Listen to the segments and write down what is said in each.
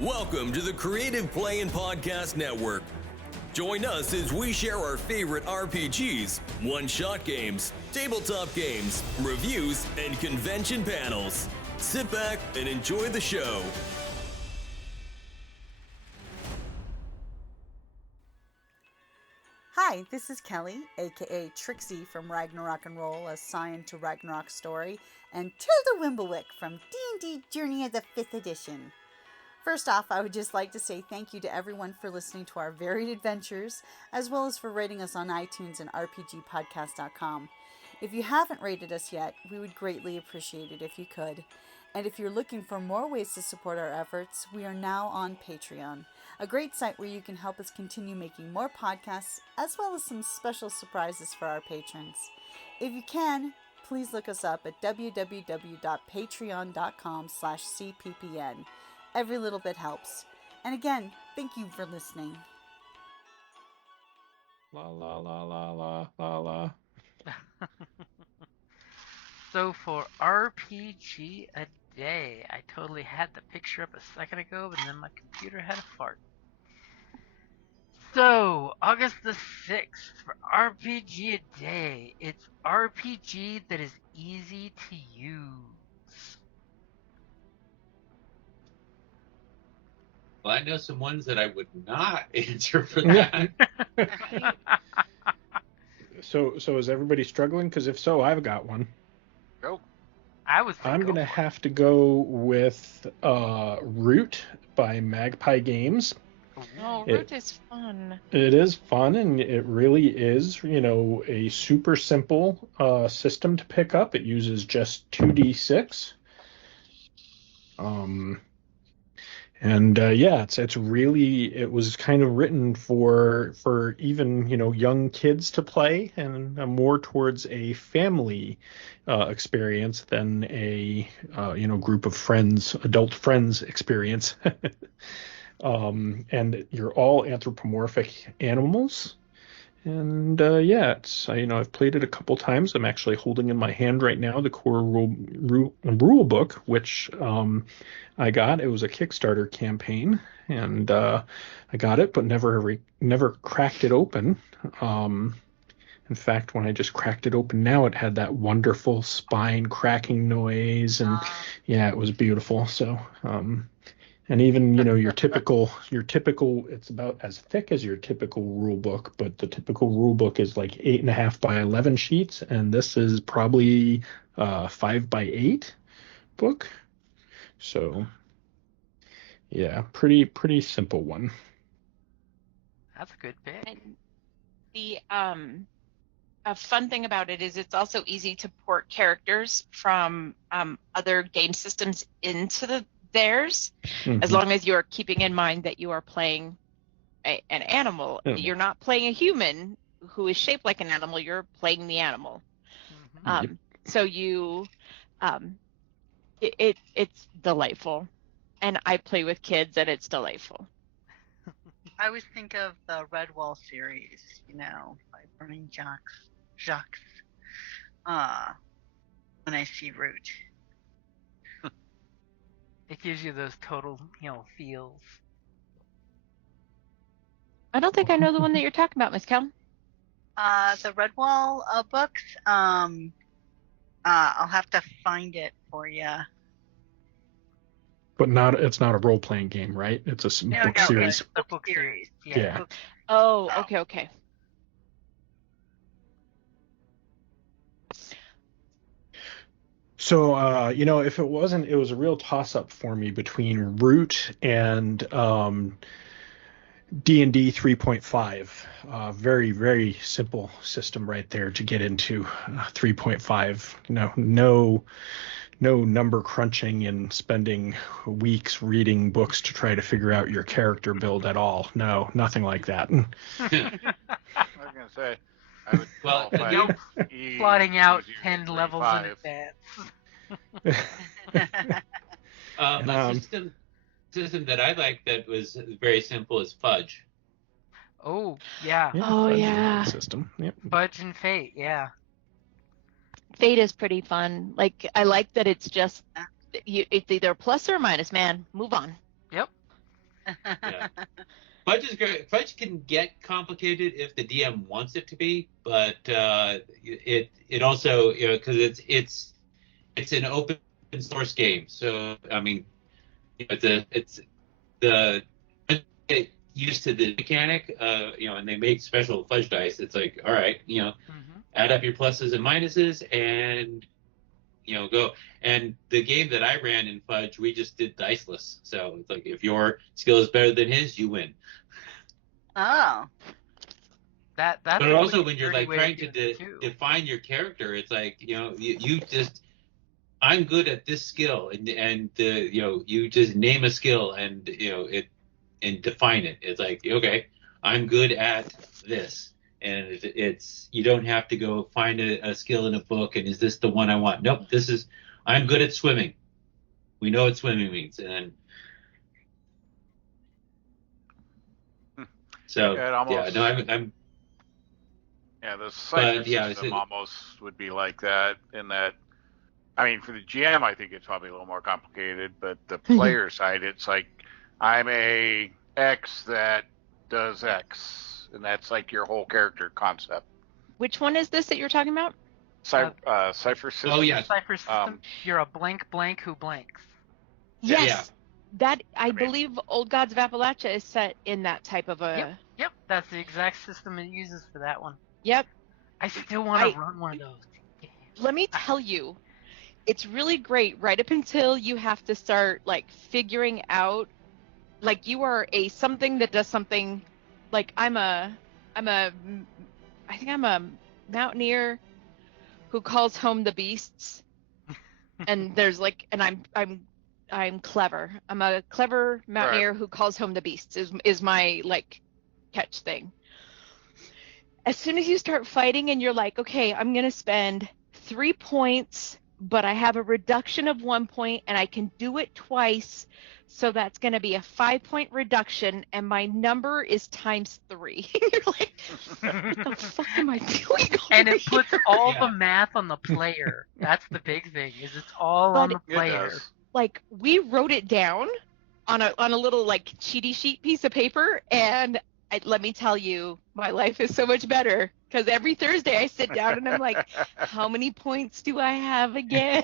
Welcome to the Creative Play and Podcast Network. Join us as we share our favorite RPGs, one-shot games, tabletop games, reviews, and convention panels. Sit back and enjoy the show. Hi, this is Kelly, aka Trixie from Ragnarok and Roll, a Scion to Ragnarok story, and Tilda Wimblewick from D&D Journey of the 5th Edition. First off, I would just like to say thank you to everyone for listening to our varied adventures, as well as for rating us on iTunes and RPGpodcast.com. If you haven't rated us yet, we would greatly appreciate it if you could. And if you're looking for more ways to support our efforts, we are now on Patreon, a great site where you can help us continue making more podcasts, as well as some special surprises for our patrons. If you can, please look us up at www.patreon.com/cppn. Every little bit helps. And again, thank you for listening. La la la la la la la. So for RPG a Day, I totally had the picture up a second ago, but then my computer had a fart. So, August the 6th for RPG a Day. It's RPG that is easy to use. Well, I know some ones that I would not answer for that. So is everybody struggling? Because if so, I've got one. Go. I'm going to have to go with Root by Magpie Games. Oh, Root is fun. It is fun, and it really is, a super simple system to pick up. It uses just 2d6. It was kind of written for even, young kids to play, and more towards a family experience than a, group of friends, adult friends experience. And you're all anthropomorphic animals. And I've played it a couple times. I'm actually holding in my hand right now the core rule book, which I got. It was a Kickstarter campaign, and I got it, but never cracked it open. In fact, when I just cracked it open now, it had that wonderful spine cracking noise, and it was beautiful. So, and even, your typical, it's about as thick as your typical rule book, but the typical rule book is like 8.5 by 11 sheets, and this is probably 5 by 8 book. So, yeah, pretty simple one. That's a good pick. And the a fun thing about it is it's also easy to port characters from other game systems into theirs, as long as you're keeping in mind that you are playing an animal. You're not playing a human who is shaped like an animal. You're playing the animal. So you, it's delightful, and I play with kids, and it's delightful. I always think of the Redwall series, by Burning Jacques, when I see Root. It gives you those total, feels. I don't think I know the one that you're talking about, Miss Kel. The Redwall books, I'll have to find it for you. But it's not a role-playing game, right? It's a book series. The book series. Yeah. Oh, okay. So, if it wasn't, it was a real toss-up for me between Root and D&D 3.5. Very, very simple system right there to get into 3.5. No number crunching and spending weeks reading books to try to figure out your character build at all. No, nothing like that. I was going to say, I would plotting out 10 levels in advance. A system that I liked that was very simple is Fudge. Oh, yeah. Yeah. System. Yep. Fudge and Fate, yeah. Fate is pretty fun. Like, I like that it's just, it's either plus or minus, man. Move on. Yep. Yeah. Fudge is great. Fudge can get complicated if the DM wants it to be, but it also, because it's an open source game, so I mean, it's the get used to the mechanic, and they make special fudge dice. It's like, all right, add up your pluses and minuses, and go. And the game that I ran in Fudge, we just did diceless. So it's like, if your skill is better than his, you win. Oh. That's But a also, really when you're dirty like way of trying to doing it, too. define your character, it's like, you just, I'm good at this skill, and you just name a skill, and and define it. It's like, okay, I'm good at this. And it's you don't have to go find a skill in a book and is this the one I want? Nope, I'm good at swimming. We know what swimming means, and so Yeah, it almost, no, I'm yeah, the cipher but yeah, system almost would be like that in that. I mean, for the GM, I think it's probably a little more complicated, but the player side, it's like, I'm a X that does X, and that's like your whole character concept. Which one is this that you're talking about? Cipher system. Oh yeah, Cipher system. You're a blank who blanks. Yes. Yeah. That I believe Old Gods of Appalachia is set in that type of a. Yep. That's the exact system it uses for that one. Yep. I still want to run one of those. Let me tell you, it's really great right up until you have to start like figuring out, like you are a something that does something. Like I think I'm a mountaineer who calls home the beasts, and there's like, and I'm clever. I'm a clever mountaineer who calls home the beasts is my like catch thing. As soon as you start fighting and you're like, okay, I'm gonna spend 3 points, but I have a reduction of 1 point and I can do it twice, so that's gonna be a 5-point reduction, and my number is ×3. You're like, what the fuck am I doing? And it puts all the math on the player. That's the big thing. Is it's all on the player. Like we wrote it down on a little like cheaty sheet piece of paper, and let me tell you, my life is so much better because every Thursday I sit down and I'm like, how many points do I have again?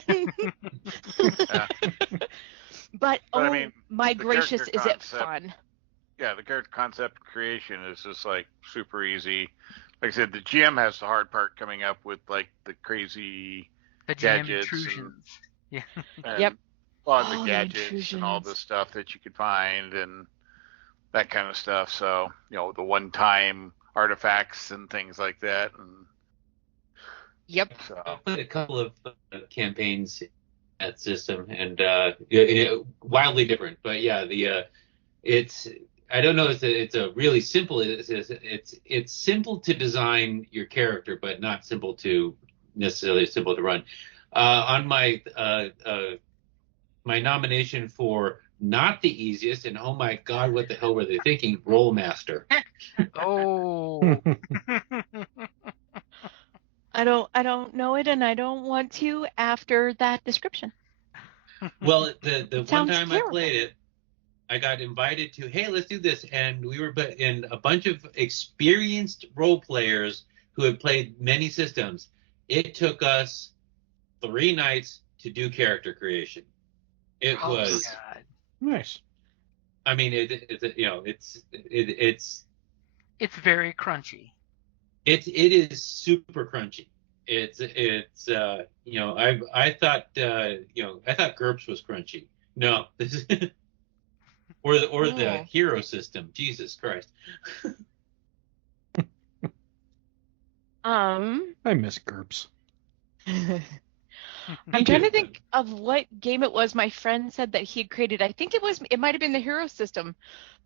But I mean, my gracious, is it fun? Yeah, the character concept creation is just like super easy. Like I said, the GM has the hard part coming up with like the crazy gadgets intrusions. Yep. The gadgets and all the stuff that you could find and that kind of stuff. So, the one-time artifacts and things like that. And yep. So. I played a couple of campaigns in that system, and wildly different. But yeah, it's I don't know. It's a really simple. It's simple to design your character, but not simple to necessarily simple to run. On my my nomination for not the easiest, and oh my god, what the hell were they thinking? Rollmaster. Oh. I don't know it, and I don't want to after that description. Well, the one time terrible. I played it, I got invited to, hey, let's do this, and we were in a bunch of experienced role players who had played many systems. It took us 3 nights to do character creation. It was nice. I mean, it's very crunchy. It is super crunchy. I thought I thought GURPS was crunchy. No, this is or the hero system. Jesus Christ. I miss GURPS. I'm trying to think of what game it was my friend said that he had created. I think it might have been the hero system,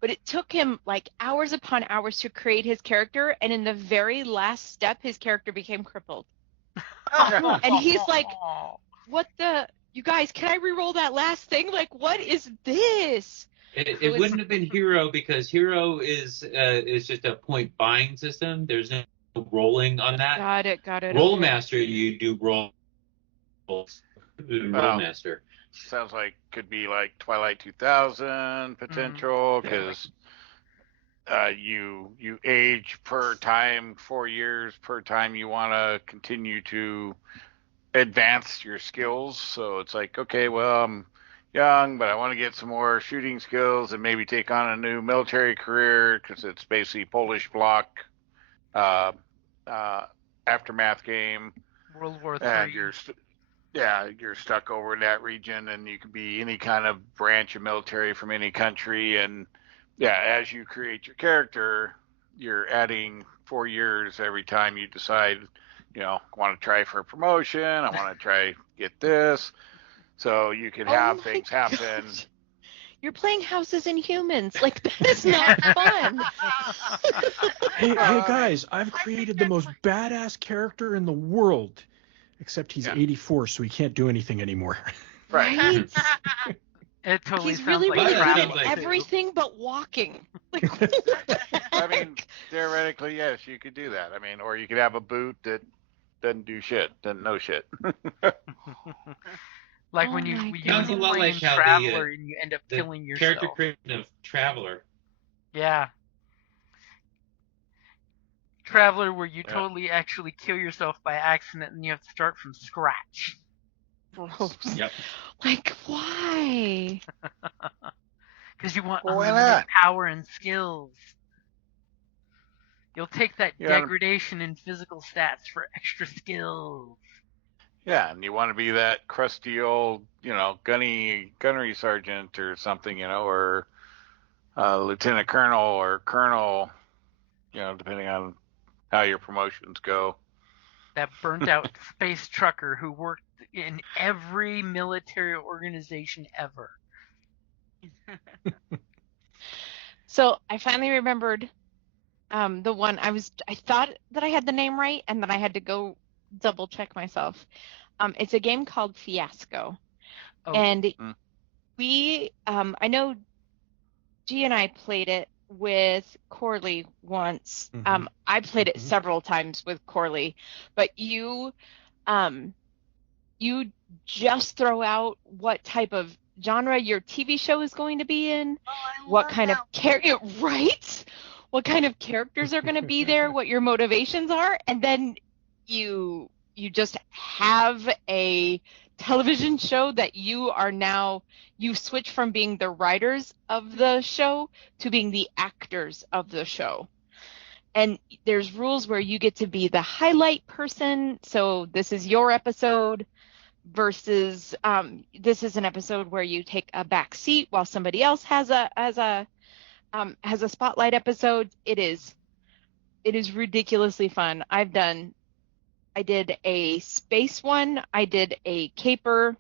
but it took him like hours upon hours to create his character, and in the very last step his character became crippled. And he's like, what the, you guys, can I re-roll that last thing? Like, what is this? It wouldn't have been hero, because hero is just a point buying system. There's no rolling on that. Got it. Rollmaster, you do roll. Rollmaster. sounds like could be like Twilight 2000 potential, because you age per time, 4 years per time you want to continue to advance your skills. So it's like, okay, well, I'm young, but I want to get some more shooting skills and maybe take on a new military career, because it's basically Polish bloc aftermath game. World War And III. you're stuck over in that region, and you can be any kind of branch of military from any country. And as you create your character, you're adding 4 years every time you decide, I want to try for a promotion, I want to try get this. So you could have things happen. You're playing Houses and Humans. Like, that is not fun. Hey guys, I've created the most badass character in the world. Except he's 84, so he can't do anything anymore. Right? It totally He's sounds really, like really good travel. at everything but walking. Like, I mean, theoretically, yes, you could do that. I mean, or you could have a boot that doesn't do shit, doesn't know shit. Like Oh when you my use Sounds a lot playing like how Traveler and you end up the killing yourself. character creation of Traveler. Yeah. Traveler, where you totally actually kill yourself by accident and you have to start from scratch. gross. Yep. Like, why? Because you want Well, why unlimited not? power and skills. You'll take that Yeah. degradation in physical stats for extra skills. Yeah, and you want to be that crusty old, gunnery sergeant or something, or lieutenant colonel or colonel, depending on how your promotions go. That burnt out space trucker who worked in every military organization ever. So I finally remembered the one I thought that I had the name right, and then I had to go double check myself. It's a game called Fiasco. Oh. And we, I know G and I played it with Corley once. I played it several times with Corley, but you just throw out what type of genre your TV show is going to be in, what kind of character, right? What kind of characters are going to be there, what your motivations are, and then you just have a television show that you switch from being the writers of the show to being the actors of the show. And there's rules where you get to be the highlight person. So this is your episode versus this is an episode where you take a back seat while somebody else has a spotlight episode. It is ridiculously fun. I did a space one, I did a caper,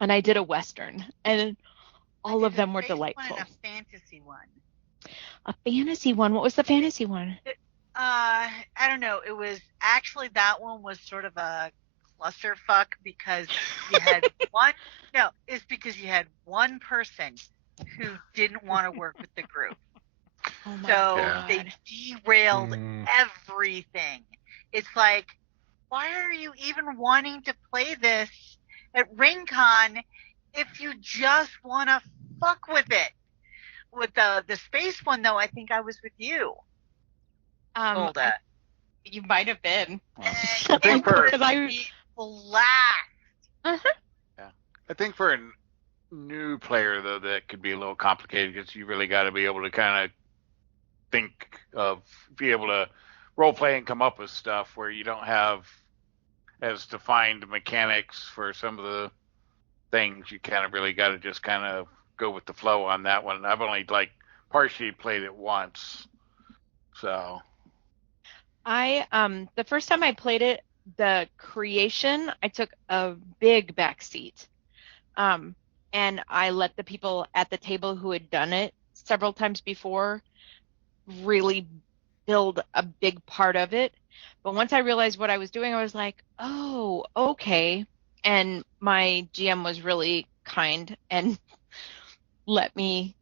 and I did a western, and all of them were delightful. A fantasy one. A fantasy one? What was the fantasy one? I don't know. It was actually, that one was sort of a clusterfuck because you had one. No, it's because you had one person who didn't want to work with the group. Oh my So God. they derailed everything. It's like, why are you even wanting to play this at RingCon if you just want to fuck with it? With the space one, though, I think I was with you. Golda. You might have been. I think for I think for a new player, though, that could be a little complicated because you really got to be able to kind of be able to role play and come up with stuff where you don't have as defined mechanics for some of the things. You kind of really got to just kind of go with the flow on that one. I've only partially played it once, so. The first time I played it, the creation, I took a big back seat. And I let the people at the table who had done it several times before really build a big part of it. But once I realized what I was doing, I was like, oh, okay. And my GM was really kind and let me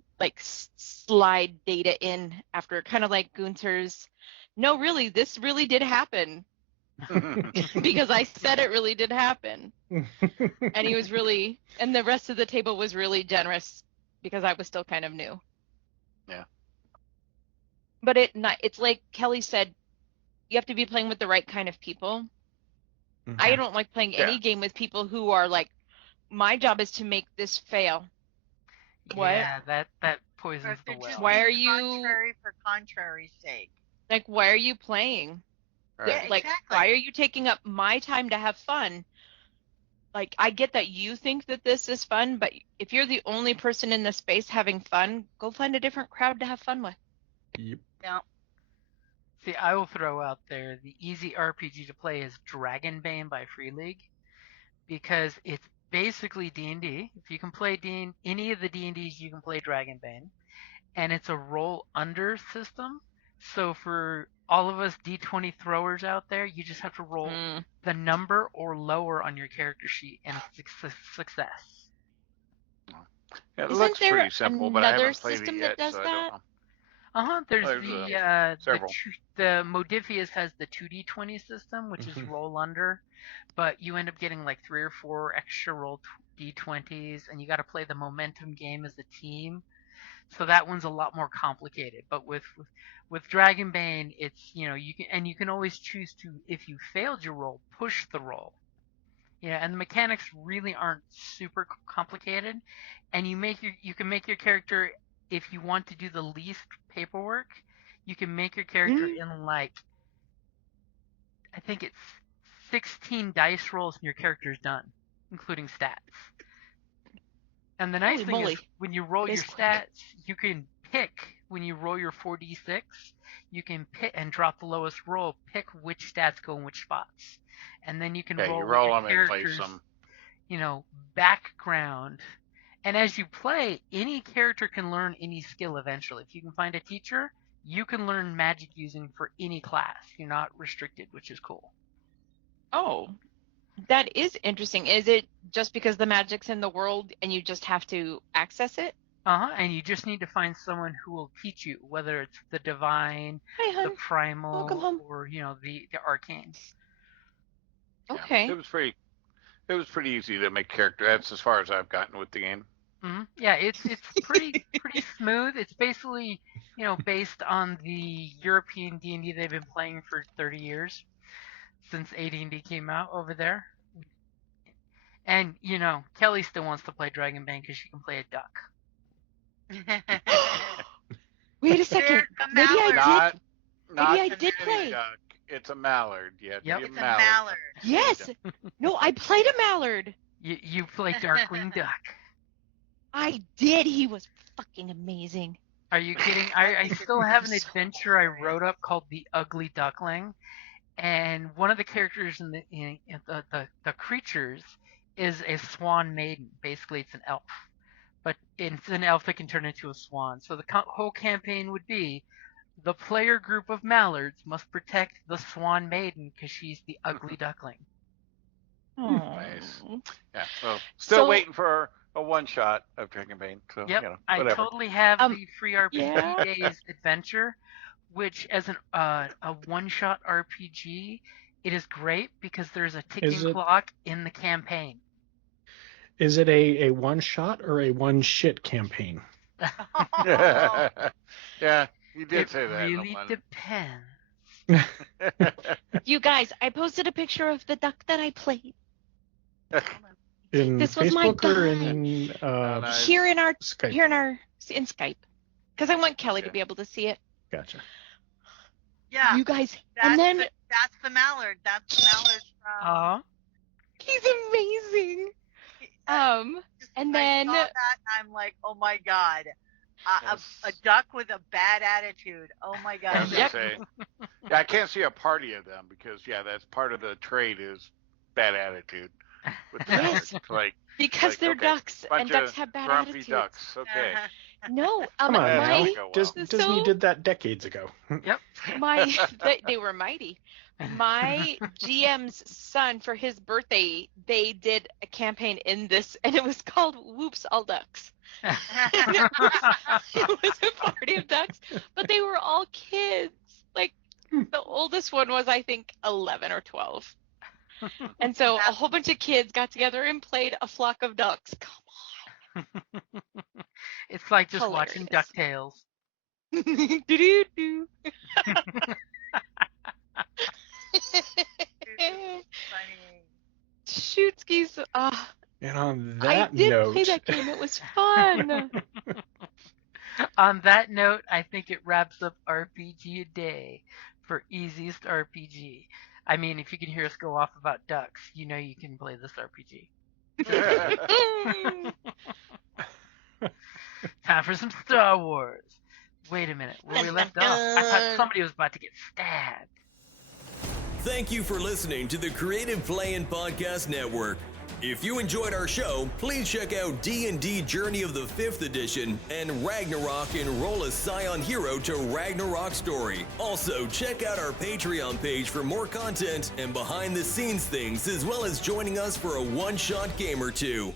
slide data in after, kind of like Gunther's, no, really, this really did happen because I said it really did happen. And he was really, and the rest of the table was really generous because I was still kind of new. Yeah. But it's like Kelly said, you have to be playing with the right kind of people. I don't like playing any game with people who are like, my job is to make this fail. What? Yeah, that poisons the well. Why are you contrary for contrary's sake? Like, why are you playing? Right. Yeah, Like, exactly. why are you taking up my time to have fun? Like, I get that you think that this is fun, but if you're the only person in the space having fun, go find a different crowd to have fun with. Yep. Yeah. See, I will throw out there the easy RPG to play is Dragonbane by Free League, because it's basically D&D. If you can play any of the D&Ds, you can play Dragonbane, and it's a roll under system. So for all of us D20 throwers out there, you just have to roll the number or lower on your character sheet, and it's a success. It Isn't looks there pretty simple, but I another haven't played system it that yet, does so I that? don't know. There's several. the Modifius has the 2D20 system, which is roll under, but you end up getting like 3 or 4 extra roll D20s, and you got to play the momentum game as a team. So that one's a lot more complicated. But with Dragonbane, it's you can always choose to, if you failed your roll, push the roll. Yeah, and the mechanics really aren't super complicated, and you can make your character, if you want to do the least paperwork, you can make your character in like, I think it's 16 dice rolls and your character's done, including stats. And the nice thing is when you roll your stats, you can pick, when you roll your 4d6, you can pick and drop the lowest roll, pick which stats go in which spots. And then you can roll your character's, background. And as you play, any character can learn any skill eventually. If you can find a teacher, you can learn magic using for any class. You're not restricted, which is cool. Oh, that is interesting. Is it just because the magic's in the world and you just have to access it? And you just need to find someone who will teach you, whether it's the divine, the primal, or the arcane. Okay. Yeah, it was pretty easy to make character. That's as far as I've gotten with the game. Yeah, it's pretty smooth. It's basically based on the European D&D they've been playing for 30 years, since AD&D came out over there. And Kelly still wants to play Dragonbane because she can play a duck. Wait a second. Maybe I did play. Duck. It's a mallard. Yeah, yep. It's a mallard. Yes. No, I played a mallard. You played Darkwing Duck. I did. He was fucking amazing. Are you kidding? I still have an adventure I wrote up called The Ugly Duckling, and one of the characters in the creatures is a swan maiden. Basically, it's an elf, but it's an elf that can turn into a swan. So the whole campaign would be, the player group of mallards must protect the swan maiden because she's the ugly duckling. Nice. Yeah. Well, still waiting for a one-shot of Dragonbane. So, yep. I totally have the free RPG Days adventure, which as a one-shot RPG, it is great because there's a ticking clock in the campaign. Is it a one-shot or a one-shit campaign? Yeah. You did say that. It really depends. You guys, I posted a picture of the duck that I played. In this Facebook was my or guy. in Skype? In Skype, because I want Kelly to be able to see it. Gotcha. Yeah. You guys, that's the mallard. That's the mallard from. He's amazing. And then I saw that, I'm like, oh my god. A duck with a bad attitude. Oh my god. I can't see a party of them because that's part of the trade is bad attitude. With the yes, because they're ducks and ducks have bad attitudes. Ducks. Okay. No, come on, Disney did that decades ago. Yep. They were mighty. My GM's son, for his birthday, they did a campaign in this, and it was called Whoops, All Ducks. It was a party of ducks, but they were all kids. Like, the oldest one was, I think, 11 or 12. And so a whole bunch of kids got together and played A Flock of Ducks. Come It's like just Hilarious. watching DuckTales. on. Do-do-do. Funny. Shoot skis. And on I that did note, play that game. It was fun. On that note, I think it wraps up RPGaDAY for easiest RPG. I mean, if you can hear us go off about ducks, you know you can play this RPG. Time for some Star Wars. Wait a minute, where we left off? I thought somebody was about to get stabbed. Thank you for listening to the Creative Play-In Podcast Network. If you enjoyed our show, please check out D&D Journey of the 5th Edition and Ragnarok Enroll a Scion Hero to Ragnarok Story. Also, check out our Patreon page for more content and behind-the-scenes things, as well as joining us for a one-shot game or two.